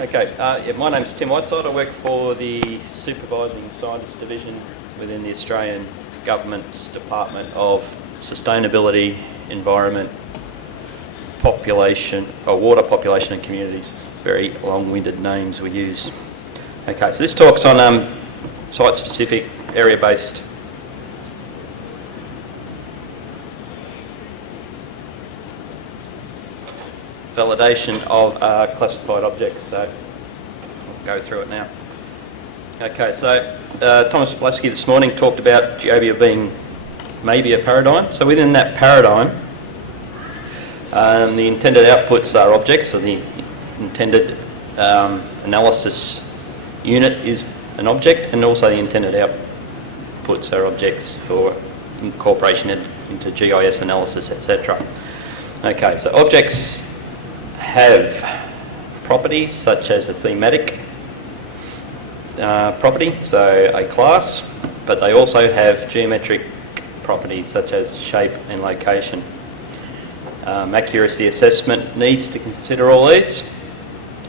Okay, my name's Tim Whiteside. I work for the Supervising Scientist Division within the Australian Government's Department of Sustainability, Environment, Population, Water, Population and Communities. Very long-winded names we use. Okay, so this talk's on site-specific, area-based validation of classified objects, so I'll go through it now. Okay, so Thomas Blaski this morning talked about GEOBIA being maybe a paradigm. So within that paradigm, the intended outputs are objects, so the intended analysis unit is an object, and also the intended outputs are objects for incorporation into GIS analysis, etc. Okay, so objects have properties such as a thematic property, so a class, but they also have geometric properties such as shape and location. Accuracy assessment needs to consider all these,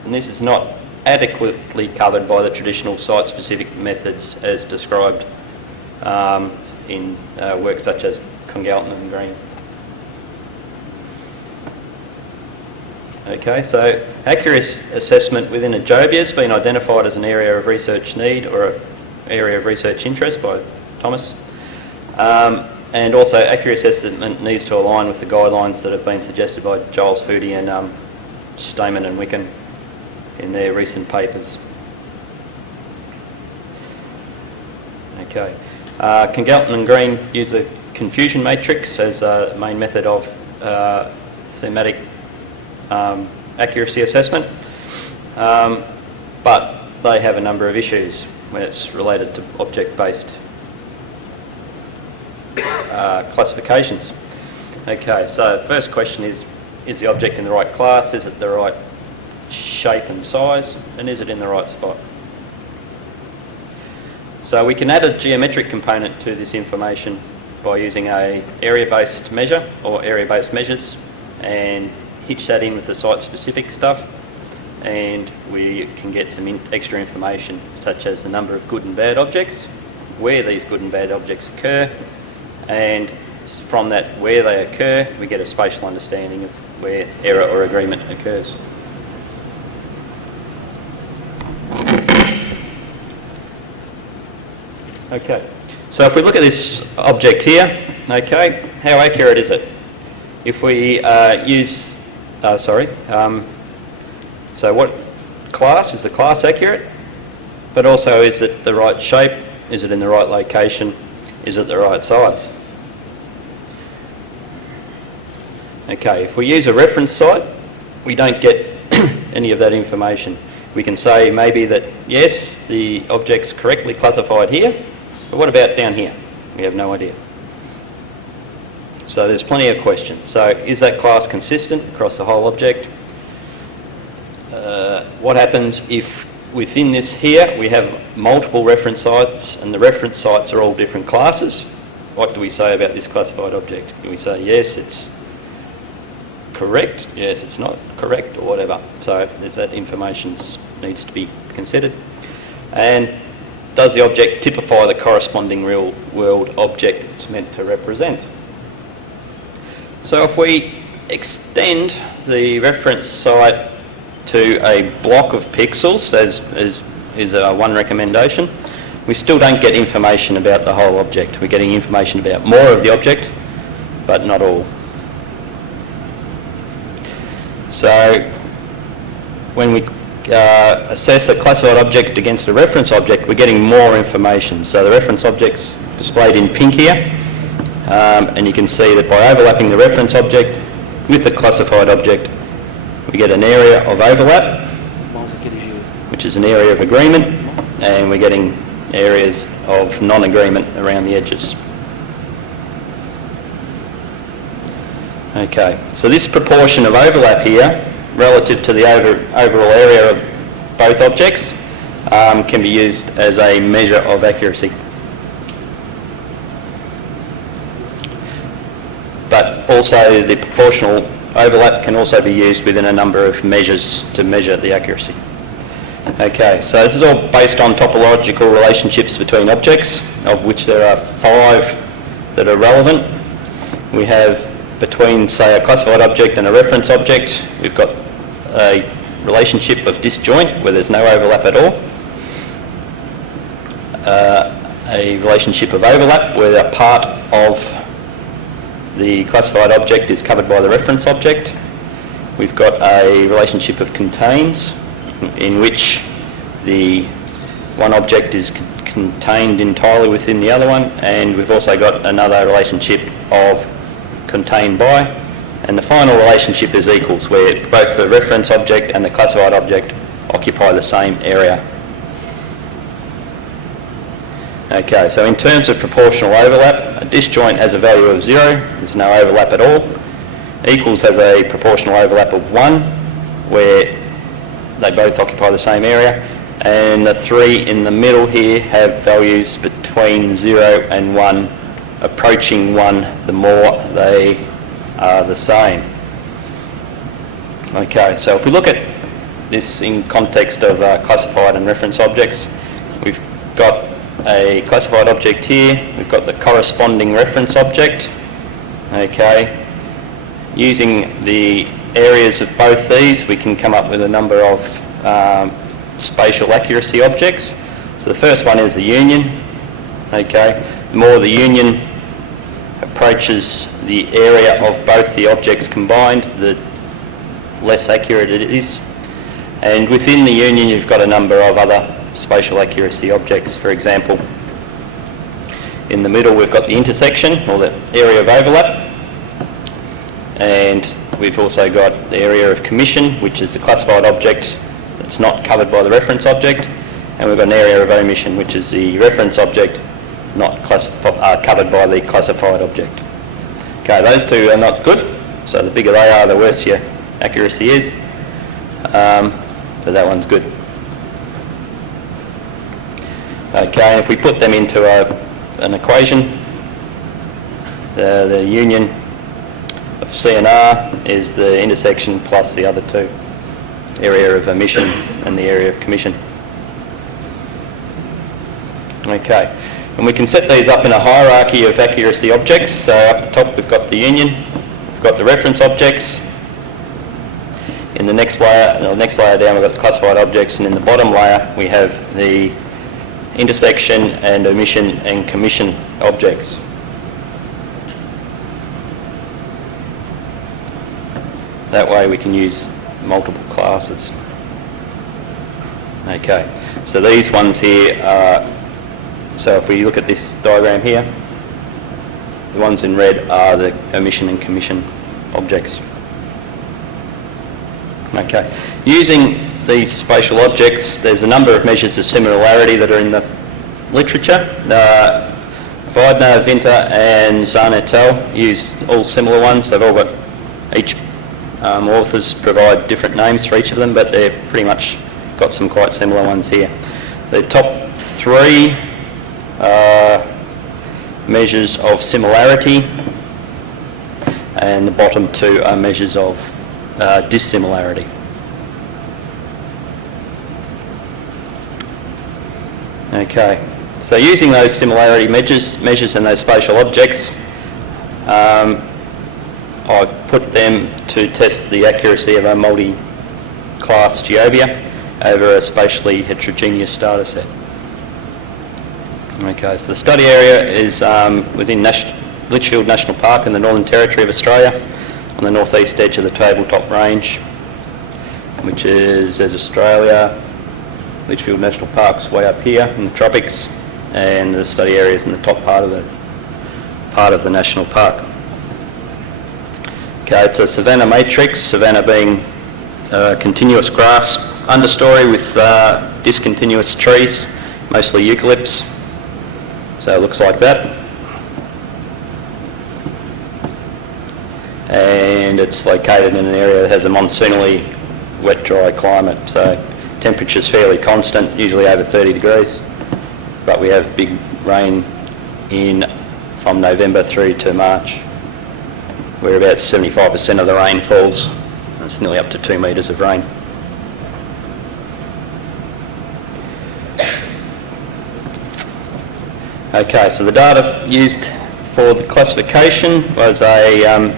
and this is not adequately covered by the traditional site-specific methods as described in work such as Congalton and Green. Okay, so accuracy assessment within a GEOBIA has been identified as an area of research need or an area of research interest by Thomas. And also accuracy assessment needs to align with the guidelines that have been suggested by Giles Foodie and Stamen and Wicken in their recent papers. Okay, Congalton and Green use the confusion matrix as a main method of thematic accuracy assessment, but they have a number of issues when it's related to object-based classifications. Okay, so the first question is the object in the right class? Is it the right shape and size? And is it in the right spot? So we can add a geometric component to this information by using a area-based measure or area-based measures and hitch that in with the site-specific stuff, and we can get some extra information such as the number of good and bad objects, where these good and bad objects occur, and from that where they occur we get a spatial understanding of where error or agreement occurs. Okay, so if we look at this object here, okay, how accurate is it? If we so what class? Is the class accurate? But also, is it the right shape? Is it in the right location? Is it the right size? Okay, if we use a reference site, we don't get any of that information. We can say maybe that, yes, the object's correctly classified here, but what about down here? We have no idea. So there's plenty of questions. So is that class consistent across the whole object? What happens if within this here we have multiple reference sites and the reference sites are all different classes? What do we say about this classified object? Do we say yes, it's correct, yes, it's not correct, or whatever? So there's that information needs to be considered. And does the object typify the corresponding real world object it's meant to represent? So if we extend the reference site to a block of pixels, as is one recommendation, we still don't get information about the whole object. We're getting information about more of the object, but not all. So when we assess a classified object against a reference object, we're getting more information. So the reference object's displayed in pink here. And you can see that by overlapping the reference object with the classified object, we get an area of overlap, which is an area of agreement, and we're getting areas of non-agreement around the edges. Okay, so this proportion of overlap here, relative to the overall area of both objects, can be used as a measure of accuracy. But also the proportional overlap can also be used within a number of measures to measure the accuracy. Okay, so this is all based on topological relationships between objects, of which there are 5 that are relevant. We have between, say, a classified object and a reference object, we've got a relationship of disjoint where there's no overlap at all. A relationship of overlap where a part of the classified object is covered by the reference object. We've got a relationship of contains in which the one object is contained entirely within the other one, and we've also got another relationship of contained by, and the final relationship is equals, where both the reference object and the classified object occupy the same area. Okay, so in terms of proportional overlap, a disjoint has a value of 0, there's no overlap at all. Equals has a proportional overlap of 1, where they both occupy the same area, and the 3 in the middle here have values between 0 and 1, approaching 1 the more they are the same. Okay, so if we look at this in context of classified and reference objects, we've got a classified object here, we've got the corresponding reference object. Okay, using the areas of both these, we can come up with a number of spatial accuracy objects. So the first one is the union. Okay, the more the union approaches the area of both the objects combined, the less accurate it is. And within the union, you've got a number of other spatial accuracy objects. For example, in the middle, we've got the intersection, or the area of overlap. And we've also got the area of commission, which is the classified object that's not covered by the reference object. And we've got an area of omission, which is the reference object not covered by the classified object. Okay, those two are not good, so the bigger they are, the worse your accuracy is. But that one's good. Okay, and if we put them into an equation, the union of C and R is the intersection plus the other two, area of omission and the area of commission. Okay, and we can set these up in a hierarchy of accuracy objects. So up the top we've got the union, we've got the reference objects. In the next layer down we've got the classified objects, and in the bottom layer we have the intersection and omission and commission objects. That way we can use multiple classes. Okay, so these ones here are, so if we look at this diagram here, the ones in red are the omission and commission objects. Okay, using these spatial objects, there's a number of measures of similarity that are in the literature. Weidner, Winter and Zahn et al. Used all similar ones. They've all got, each authors provide different names for each of them, but they've pretty much got some quite similar ones here. The top 3 measures of similarity, and the bottom 2 are measures of dissimilarity. Okay, so using those similarity measures and those spatial objects, I've put them to test the accuracy of a multi-class GEOBIA over a spatially heterogeneous data set. Okay, so the study area is within Litchfield National Park in the Northern Territory of Australia, on the northeast edge of the Tabletop Range, which is, there's Australia, Litchfield National Park's way up here in the tropics, and the study area is in the top part of the national park. Okay, it's a savanna matrix, savanna being continuous grass understory with discontinuous trees, mostly eucalypts. So it looks like that. And it's located in an area that has a monsoonally wet, dry climate. So temperature's fairly constant, usually over 30 degrees. But we have big rain from November through to March, where about 75% of the rain falls. It's nearly up to 2 metres of rain. Okay, so the data used for the classification was the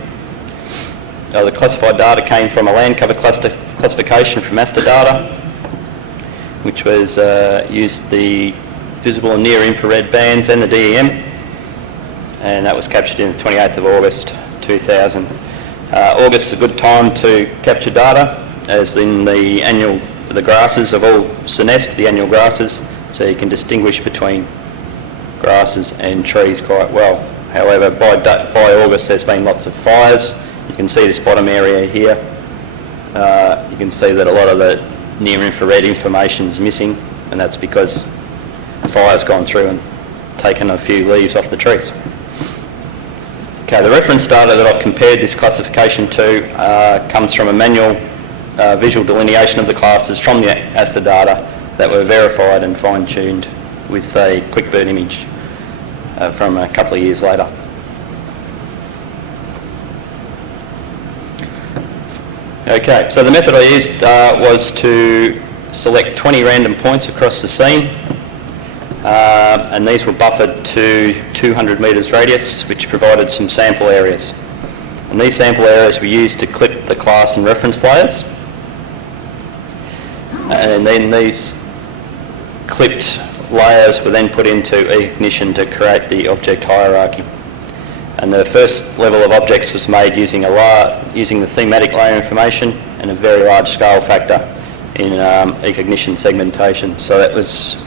classified data came from a land cover classification from Master Data, which was used the visible and near infrared bands and the DEM, and that was captured in the 28th of August 2000. August is a good time to capture data, as in the grasses have all senesced, the annual grasses, so you can distinguish between grasses and trees quite well. However, by August there's been lots of fires. You can see this bottom area here. You can see that a lot of the near infrared information is missing, and that's because the fire's gone through and taken a few leaves off the trees. Okay, the reference data that I've compared this classification to comes from a manual visual delineation of the classes from the ASTA data that were verified and fine-tuned with a QuickBird image from a couple of years later. Okay, so the method I used was to select 20 random points across the scene, and these were buffered to 200 metres radius, which provided some sample areas. And these sample areas were used to clip the class and reference layers. And then these clipped layers were then put into ignition to create the object hierarchy. And the first level of objects was made using the thematic layer information and a very large scale factor in ignition segmentation. So that was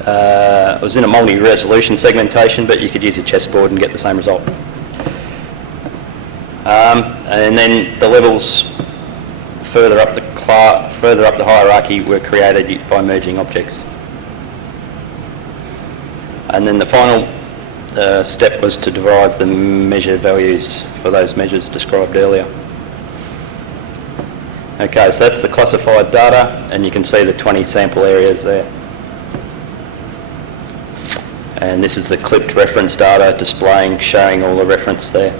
it was in a multi-resolution segmentation, but you could use a chessboard and get the same result. And then the levels further up the hierarchy were created by merging objects. And then the final step was to derive the measure values for those measures described earlier. Okay, so that's the classified data, and you can see the 20 sample areas there. And this is the clipped reference data showing all the reference there.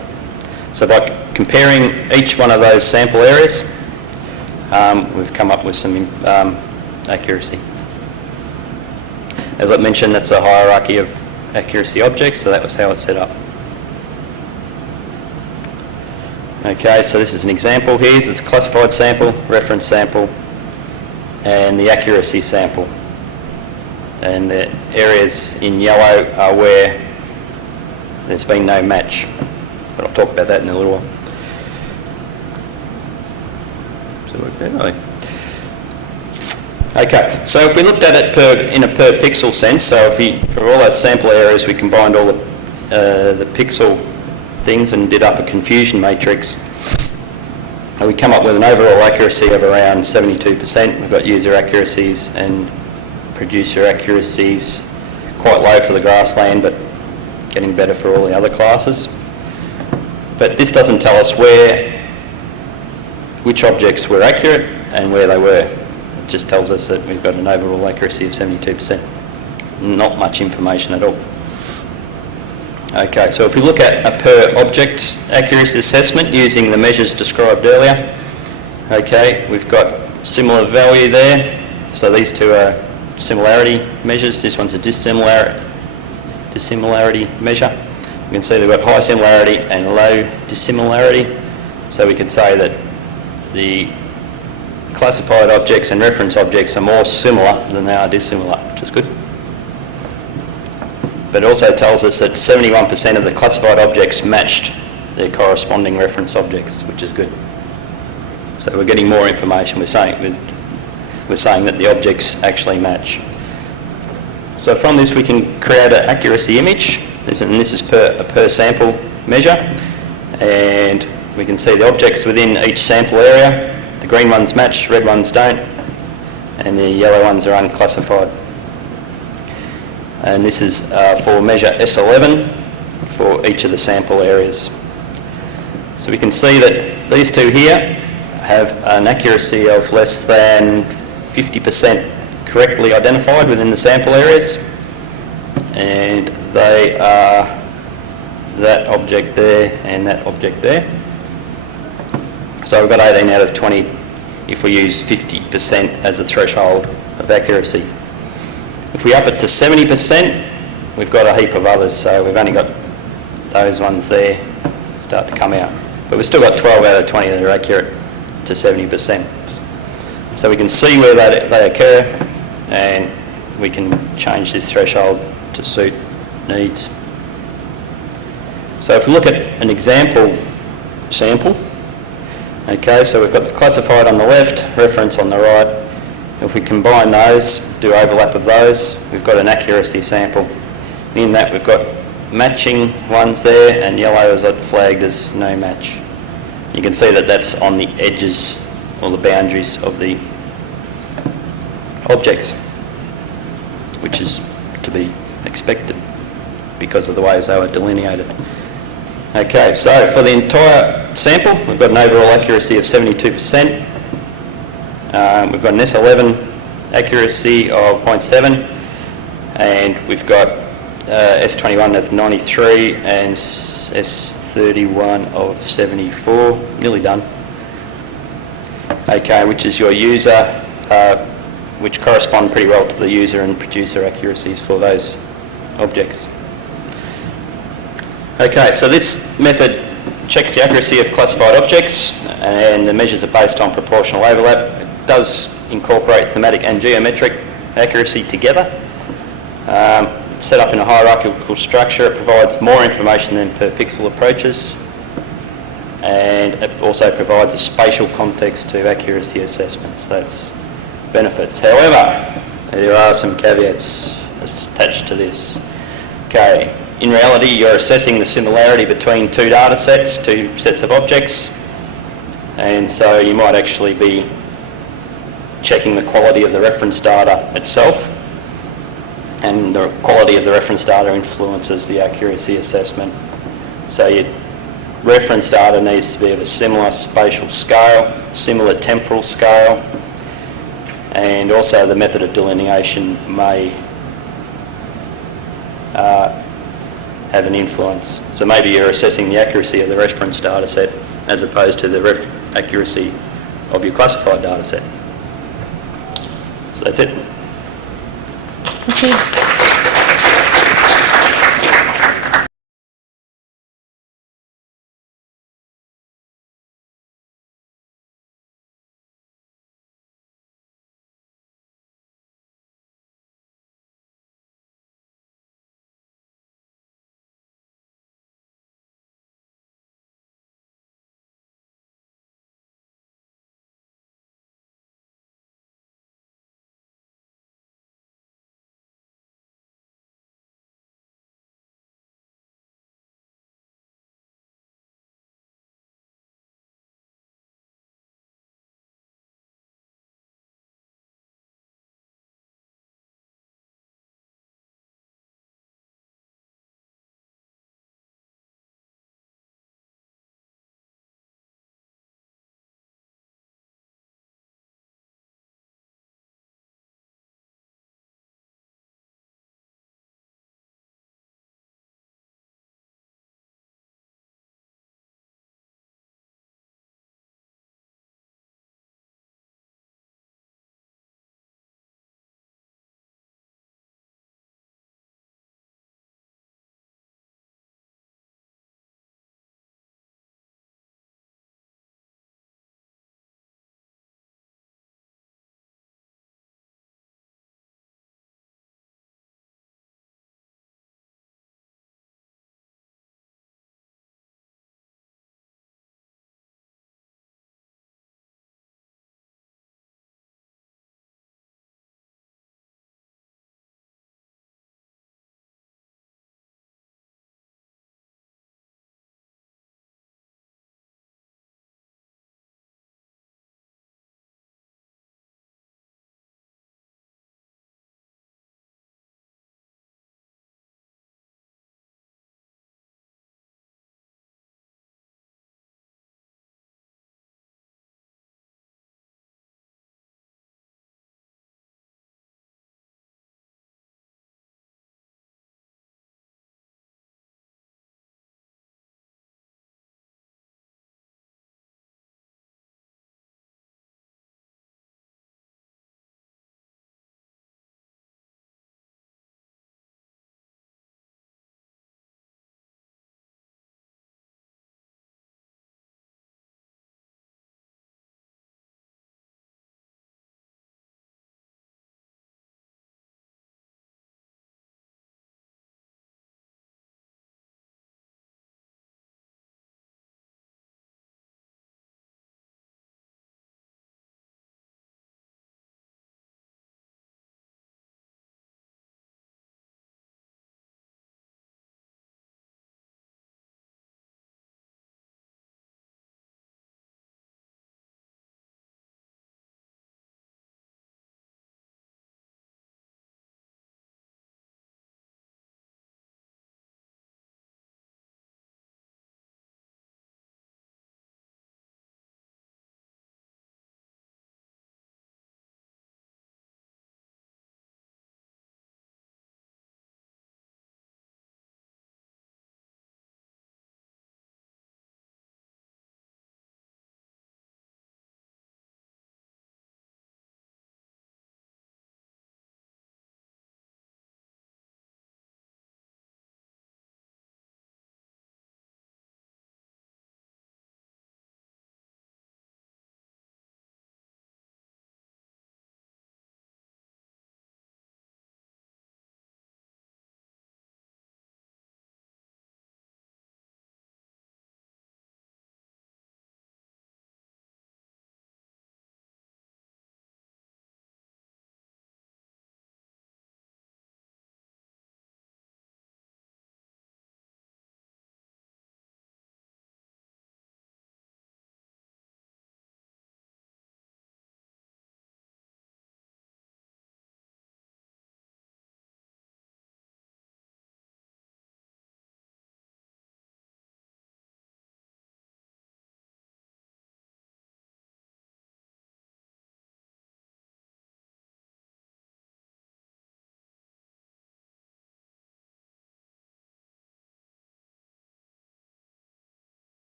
So by comparing each one of those sample areas, we've come up with some accuracy. As I mentioned, that's a hierarchy of accuracy objects, so that was how it's set up. Okay, so this is an example here. This is a classified sample, reference sample, and the accuracy sample. And the areas in yellow are where there's been no match. But I'll talk about that in a little while. Okay, so if we looked at it in a per pixel sense, so for all those sample areas we combined all the pixel things and did up a confusion matrix, and we come up with an overall accuracy of around 72%. We've got user accuracies and producer accuracies quite low for the grassland, but getting better for all the other classes. But this doesn't tell us which objects were accurate and where they were. It just tells us that we've got an overall accuracy of 72%. Not much information at all. Okay, so if we look at a per object accuracy assessment using the measures described earlier, okay, we've got similar value there. So these two are similarity measures. This one's a dissimilarity measure. You can see they've got high similarity and low dissimilarity. So we could say that the classified objects and reference objects are more similar than they are dissimilar, which is good. But it also tells us that 71% of the classified objects matched their corresponding reference objects, which is good. So we're getting more information. We're saying that the objects actually match. So from this we can create an accuracy image, and this is a per sample measure, and we can see the objects within each sample area. The green ones match, red ones don't, and the yellow ones are unclassified. And this is for measure S11 for each of the sample areas. So we can see that these two here have an accuracy of less than 50% correctly identified within the sample areas, and they are that object there and that object there. So we've got 18 out of 20 if we use 50% as a threshold of accuracy. If we up it to 70%, we've got a heap of others, so we've only got those ones there start to come out. But we've still got 12 out of 20 that are accurate to 70%. So we can see where they occur, and we can change this threshold to suit needs. So if we look at an example sample, okay, so we've got the classified on the left, reference on the right. If we combine those, do overlap of those, we've got an accuracy sample. In that we've got matching ones there, and yellow is flagged as no match. You can see that that's on the edges or the boundaries of the objects, which is to be expected because of the ways they were delineated. Okay, so for the entire sample, we've got an overall accuracy of 72%. We've got an S11 accuracy of 0.7, and we've got S21 of 93 and S31 of 74. Nearly done. Okay, which is your user, which correspond pretty well to the user and producer accuracies for those objects. Okay, so this method checks the accuracy of classified objects, and the measures are based on proportional overlap. It does incorporate thematic and geometric accuracy together. It's set up in a hierarchical structure. It provides more information than per pixel approaches, and it also provides a spatial context to accuracy assessments. That's benefits. However, there are some caveats attached to this. Okay, in reality, you're assessing the similarity between two data sets, two sets of objects, and so you might actually be checking the quality of the reference data itself, and the quality of the reference data influences the accuracy assessment. So your reference data needs to be of a similar spatial scale, similar temporal scale, and also the method of delineation may have an influence. So maybe you're assessing the accuracy of the reference data set as opposed to the accuracy of your classified data set. So that's it. Okay.